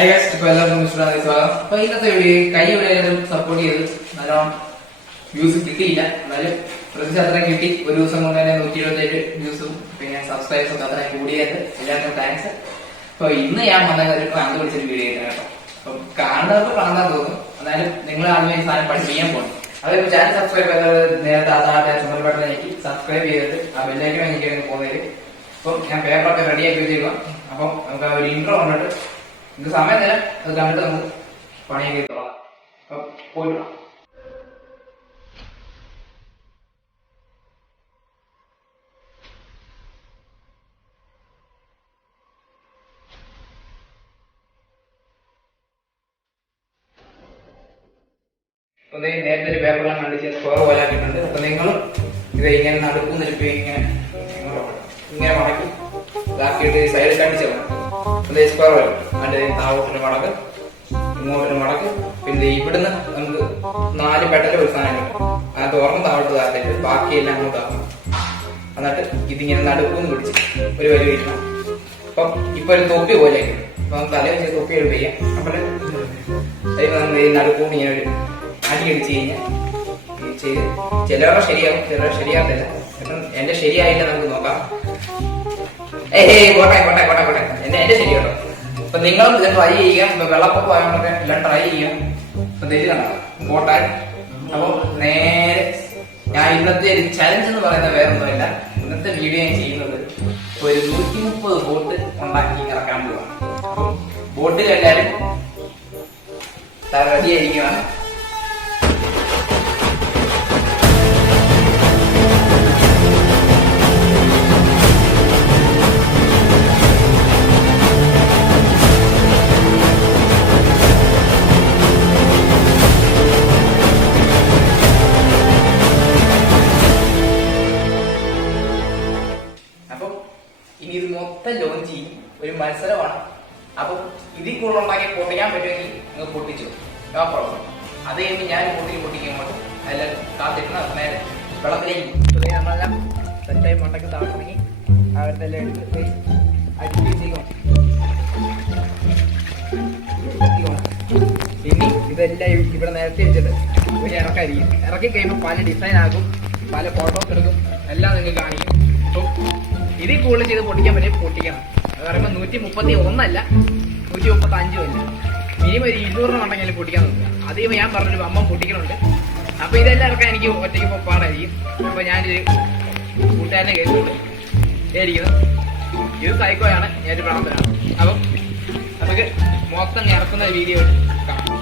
എല്ലാവർക്കും സ്വാഗതം. അപ്പൊ ഇന്നത്തെ വീഡിയോ കൈ എവിടെയായാലും സപ്പോർട്ട് ചെയ്ത് നല്ലോണം വ്യൂസ് കിട്ടിയില്ല, എന്നാലും പ്രത്യേകിച്ച് അത്രയും കിട്ടി. ഒരു ദിവസം കൊണ്ട് തന്നെ 127 വ്യൂസും പിന്നെ സബ്സ്ക്രൈബേഴ്സും അത്രയും കൂടിയത്. എല്ലാവർക്കും താങ്ക്സ്. അപ്പൊ ഇന്ന് ഞാൻ വന്നത് ഒരു പ്രാന്ത് പിടിച്ചൊരു വീഡിയോ ആയിട്ടാണ് കേട്ടോ. അപ്പൊ കാണുന്നവർക്ക് പ്രാന്താൻ തോന്നും, എന്നാലും നിങ്ങൾ ആദ്യം സാധനം പഠിപ്പിക്കാൻ പോകും. അതിപ്പോ ചാനൽ സബ്സ്ക്രൈബ് ചെയ്തത് നേരത്തെ ചുമൽ ബട്ടൺ എനിക്ക് സബ്സ്ക്രൈബ് ചെയ്തിട്ട് ആ ബെല്ലൈക്കൻ എനിക്ക് പോകുന്നതിൽ. അപ്പം ഞാൻ പേപ്പറൊക്കെ റെഡിയാക്കി വെച്ചേക്കുക. അപ്പം നമുക്ക് ആ ഒരു ഇൻട്രോ കണ്ടിട്ട് ഇത് സമയം തരാം, അത് കണ്ടിട്ട് നമുക്ക് പണിയൊക്കെ തുടങ്ങാം. അപ്പം പോയിട്ട് അപ്പൊ നേരത്തെ ഒരു പേപ്പറെല്ലാം കണ്ടിച്ച് സ്ക്വയർ പോലെ ആക്കിയിട്ടുണ്ട്. അപ്പൊ നിങ്ങളും ഇത് ഇങ്ങനെ നടുക്കും നിരപ്പി ഇങ്ങനെ മടക്കി ഇതാക്കിയിട്ട് സൈഡിൽ കണ്ടിച്ചാൽ അതേ സ്ക്വയർ വരും. അതിന്റെ താവോട്ടിന് മടക്ക്, ഇങ്ങോട്ടിന് മടക്ക്, പിന്നെ ഇവിടുന്ന് നമുക്ക് 4 പെട്ടൽ ഒരു സാധനം അത് തുറന്ന് താവോട്ട് താത്തിട്ട് ബാക്കിയെല്ലാം അങ്ങോട്ട് ആക്കണം. എന്നിട്ട് ഇതിങ്ങനെ നടുക്കൂന്ന് പിടിച്ച് ഒരു വരി വയ്ക്കണം. അപ്പം ഇപ്പൊ ഒരു തൊപ്പി പോലെ നമുക്ക് തല വെച്ച് തൊപ്പി എടുപ്പിക്കാം. അപ്പോൾ നമ്മൾ ഈ നടുക്കൂന്ന് ഇങ്ങനെ ഒരു അടി അടിച്ച് കഴിഞ്ഞാൽ ചെയ്ത് ചിലവരുടെ ശരിയാവും, ചിലവരുടെ ശരിയാകത്തില്ല. അപ്പം എന്റെ ശരിയായില്ല, നമുക്ക് നോക്കാം. കോട്ടെ എന്റെ ശരിയാട്ടോ. അപ്പൊ നിങ്ങളും ഇത് ട്രൈ ചെയ്യാം. വെള്ളപ്പൊക്കം ആയതുകൊണ്ടൊക്കെ എല്ലാം ട്രൈ ചെയ്യാം. അപ്പൊ തെറ്റ് കണ്ടാ കോട്ടെ. അപ്പൊ നേരെ ഞാൻ ഇന്നത്തെ ഒരു ചലഞ്ച് എന്ന് പറയുന്നത് വേറൊന്നുമില്ല. ഇന്നത്തെ വീഡിയോ ഞാൻ ചെയ്യുന്നത് ഒരു 130 ബോട്ട് ഉണ്ടാക്കി ഇറക്കാൻ പോവാണ്. അപ്പം ബോട്ടിൽ എല്ലാവരും റെഡിയായിരിക്കുകയാണ്. ഇനി ഇത് മൊത്തം ലോഞ്ച് ചെയ്യും, ഒരു മത്സരമാണ്. അപ്പൊ ഇതിൽ കൂടുതൽ ഉണ്ടാക്കി പൊട്ടിക്കാൻ പറ്റുമെങ്കിൽ നിങ്ങൾ പൊട്ടിച്ചു കുഴപ്പം. അത് കഴിയുമ്പോൾ ഞാൻ പൊട്ടിക്കുമ്പോൾ അതിൽ കാത്തിരുന്ന നേരെ വെള്ളത്തിലേക്ക് നമ്മളെല്ലാം സെറ്റായി മണ്ടക്ക് താഴ്ത്തി അവരുടെ എല്ലാം എടുത്ത് പോയി അടിപ്പിച്ചേക്കണം. ഇനി ഇതെല്ലാം ഇവിടെ നേരത്തെ വെച്ചിട്ട് ഒരു ഇറക്കായിരിക്കും. ഇറക്കി കഴിയുമ്പോൾ പല ഡിസൈൻ ആകും, പല ഫോട്ടോസ് എടുക്കും, എല്ലാം നിങ്ങൾ കാണിക്കും. അപ്പം ഇതിൽ കൂടുതൽ ചെയ്ത് പൊട്ടിക്കാൻ പറ്റും, പൊട്ടിക്കണം. അത് പറയുമ്പോൾ 131 അല്ല, 135 അല്ല, മിനിമം ഒരു 200 ഉണ്ടെങ്കിൽ പൊട്ടിക്കാൻ നോക്കുക. അത് ഞാൻ പറഞ്ഞൊരു അമ്മ പൊട്ടിക്കണുണ്ട്. അപ്പൊ ഇതെല്ലാം ഇറക്കാൻ എനിക്ക് ഒറ്റയ്ക്ക് പാടായിരിക്കും. അപ്പൊ ഞാനൊരു കൂട്ടുകാരനെ കേൾക്കുള്ളൂ ഏരിക്കുന്നത്. ഇത് സൈക്കോയാണ്, ഞാനൊരു പ്രാന്തനാണ്. അപ്പം നമുക്ക് മൊത്തം ഇറക്കുന്ന വീഡിയോ കാണാം.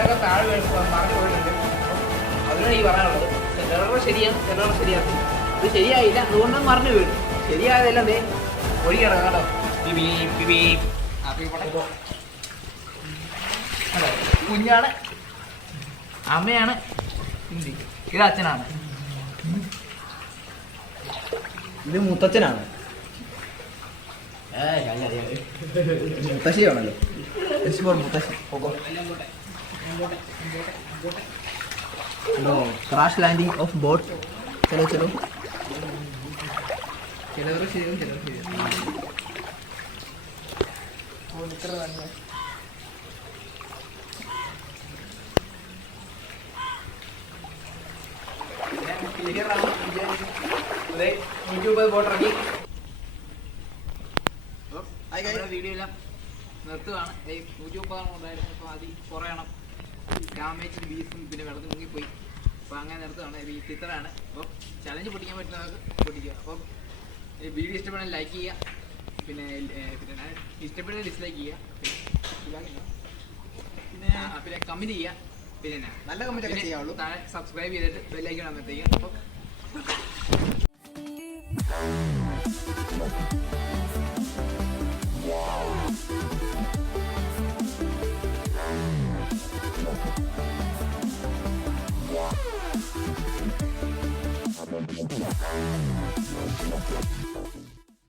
ചിലതൊക്കെ താഴെ മറിഞ്ഞു പോയിട്ടുണ്ട്. അതിനാണ് ഈ പറയാനുള്ളത്. ചിലരുടെ ശരിയാണ്, ചിലരുടെ ശരിയാക്കി. ഇത് ശരിയായില്ല, അതുകൊണ്ടും മറിഞ്ഞു വീഴും. ശരിയായതെല്ലാം ദേ ഒഴിക്കണം കേട്ടോ. കുഞ്ഞാണ്, അമ്മയാണ്, ഇത് അച്ഛനാണ്, ഇത് മുത്തച്ഛനാണ്. മുത്തശ്ശിയാണല്ലോ. മുത്തശ്ശി ക്രാഷ് ലാൻഡിങ് ഓഫ് ബോട്ട്. ചലോ ചലോ. ചിലവർ ശരിയാവും, ചിലവർ ശരിയാവും. യൂട്യൂബ് പോട്ടിറങ്ങി വീഡിയോ എല്ലാം നിർത്തുകയാണ്. യൂട്യൂബ് ഉണ്ടായിരുന്നു. അപ്പോൾ അതിൽ കുറയണം, ഡാമേജും ബീഫും പിന്നെ വെള്ളത്തിൽ മുങ്ങിപ്പോയി. അപ്പോൾ അങ്ങനെ നിർത്തുകയാണ്. ഇത് ഈ ചിത്രമാണ്. അപ്പം ചലഞ്ച് പൊട്ടിക്കാൻ പറ്റുന്നവർക്ക് പൊട്ടിക്കുക. അപ്പം വീഡിയോ ഇഷ്ടപ്പെടാൻ ലൈക്ക് ചെയ്യുക, പിന്നെ ഇഷ്ടപ്പെടുന്ന ഡിസ്ലൈക്ക് ചെയ്യുക, പിന്നെ കമൻറ്റ് ചെയ്യുക, പിന്നെ നല്ല കമന്റ് ചെയ്യാവുള്ളൂ. താഴെ സബ്സ്ക്രൈബ് ചെയ്തിട്ട് ബെല്ലൈക്കൺ അമർത്തുക. അപ്പം Yeah.